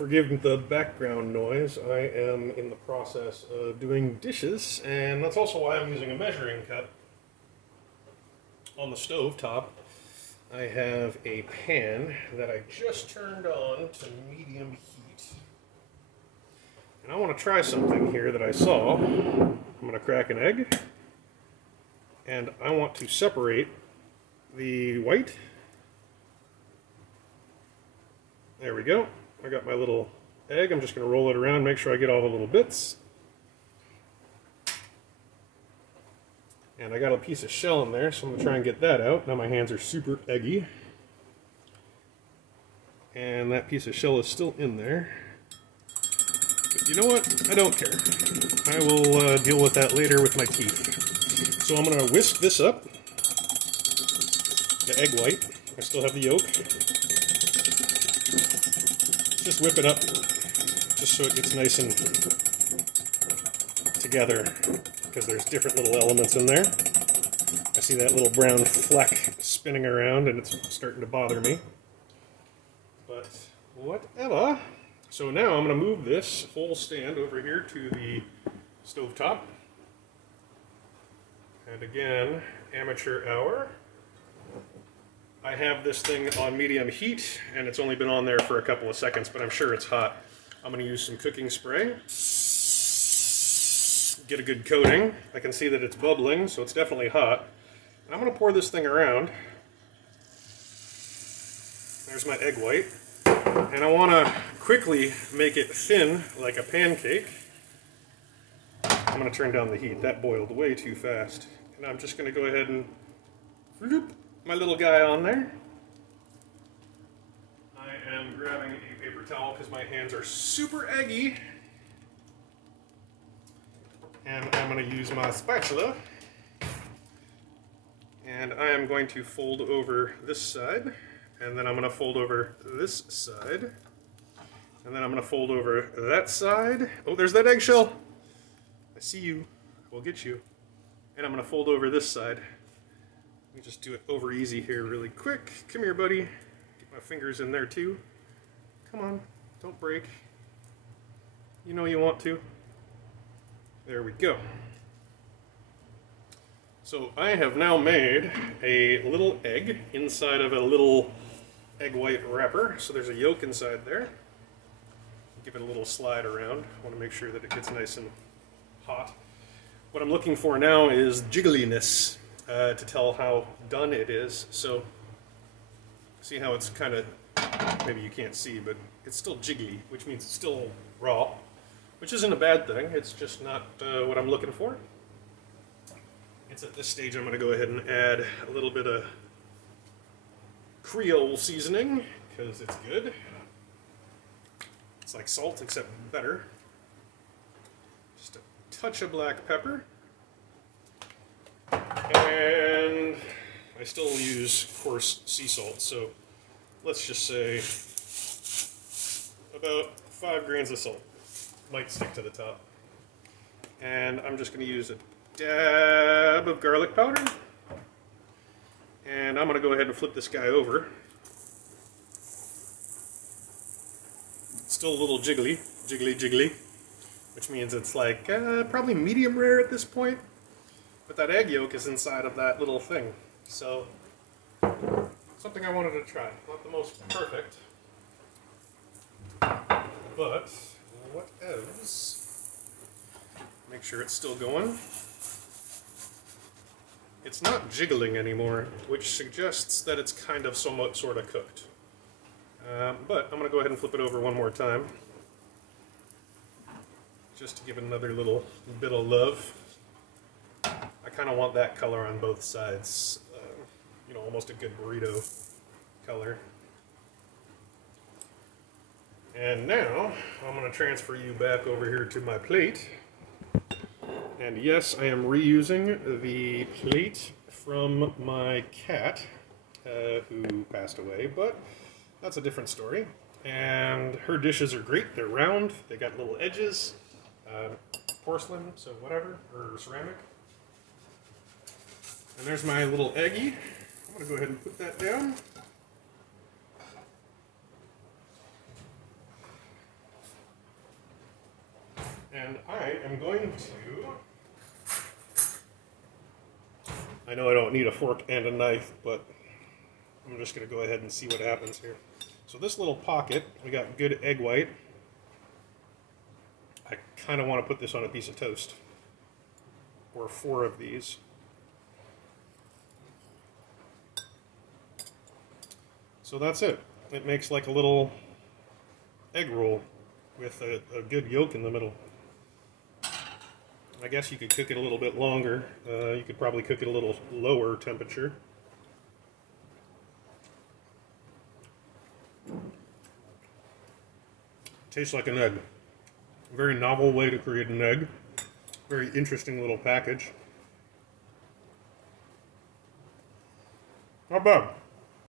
Forgive the background noise. I am in the process of doing dishes, and that's also why I'm using a measuring cup. On the stove top, I have a pan that I just turned on to medium heat. And I want to try something here that I saw. I'm going to crack an egg, and I want to separate the white. There we go. I got my little egg. I'm just going to roll it around, make sure I get all the little bits. And I got a piece of shell in there, so I'm going to try and get that out. Now my hands are super eggy. And that piece of shell is still in there. But you know what? I don't care. I will deal with that later with my teeth. So I'm going to whisk this up. The egg white. I still have the yolk. Just whip it up, just so it gets nice and together, because there's different little elements in there. I see that little brown fleck spinning around, and it's starting to bother me. But whatever. So now I'm going to move this whole stand over here to the stovetop. And again, amateur hour. I have this thing on medium heat, and it's only been on there for a couple of seconds, but I'm sure it's hot. I'm going to use some cooking spray. Get a good coating. I can see that it's bubbling, so it's definitely hot. I'm going to pour this thing around. There's my egg white. And I want to quickly make it thin like a pancake. I'm going to turn down the heat. That boiled way too fast. And I'm just going to go ahead and floop my little guy on there. I am grabbing a paper towel because my hands are super eggy. And I'm going to use my spatula. And I am going to fold over this side. And then I'm going to fold over this side. And then I'm going to fold over that side. Oh, there's that eggshell. I see you. I will get you. And I'm going to fold over this side. Let me just do it over easy here really quick. Come here, buddy. Get my fingers in there too. Come on, don't break. You know you want to. There we go. So I have now made a little egg inside of a little egg white wrapper. So there's a yolk inside there. Give it a little slide around. I want to make sure that it gets nice and hot. What I'm looking for now is jiggliness. To tell how done it is. So see how it's kind of, maybe you can't see, but it's still jiggly, which means it's still raw, which isn't a bad thing. It's just not what I'm looking for. It's at this stage I'm going to go ahead and add a little bit of Creole seasoning, because it's good. It's like salt, except better. Just a touch of black pepper. And I still use coarse sea salt, so let's just say about 5 grains of salt. Might stick to the top. And I'm just going to use a dab of garlic powder. And I'm going to go ahead and flip this guy over. It's still a little jiggly, which means it's like probably medium rare at this point. But that egg yolk is inside of that little thing. So, something I wanted to try. Not the most perfect. But, what else? Make sure it's still going. It's not jiggling anymore, which suggests that it's kind of somewhat sort of cooked. But I'm going to go ahead and flip it over one more time. Just to give it another little bit of love. I kind of want that color on both sides, you know, almost a good burrito color. And now, I'm going to transfer you back over here to my plate. And yes, I am reusing the plate from my cat, who passed away, but that's a different story. And her dishes are great. They're round, they got little edges, porcelain, so whatever, or ceramic. And there's my little eggie. I'm going to go ahead and put that down. And I am going to... I know I don't need a fork and a knife, but I'm just going to go ahead and see what happens here. So this little pocket, we got good egg white. I kind of want to put this on a piece of toast, or 4 of these. So that's it. It makes like a little egg roll with a good yolk in the middle. I guess you could cook it a little bit longer. You could probably cook it a little lower temperature. Tastes like an egg. Very novel way to create an egg. Very interesting little package. Not bad.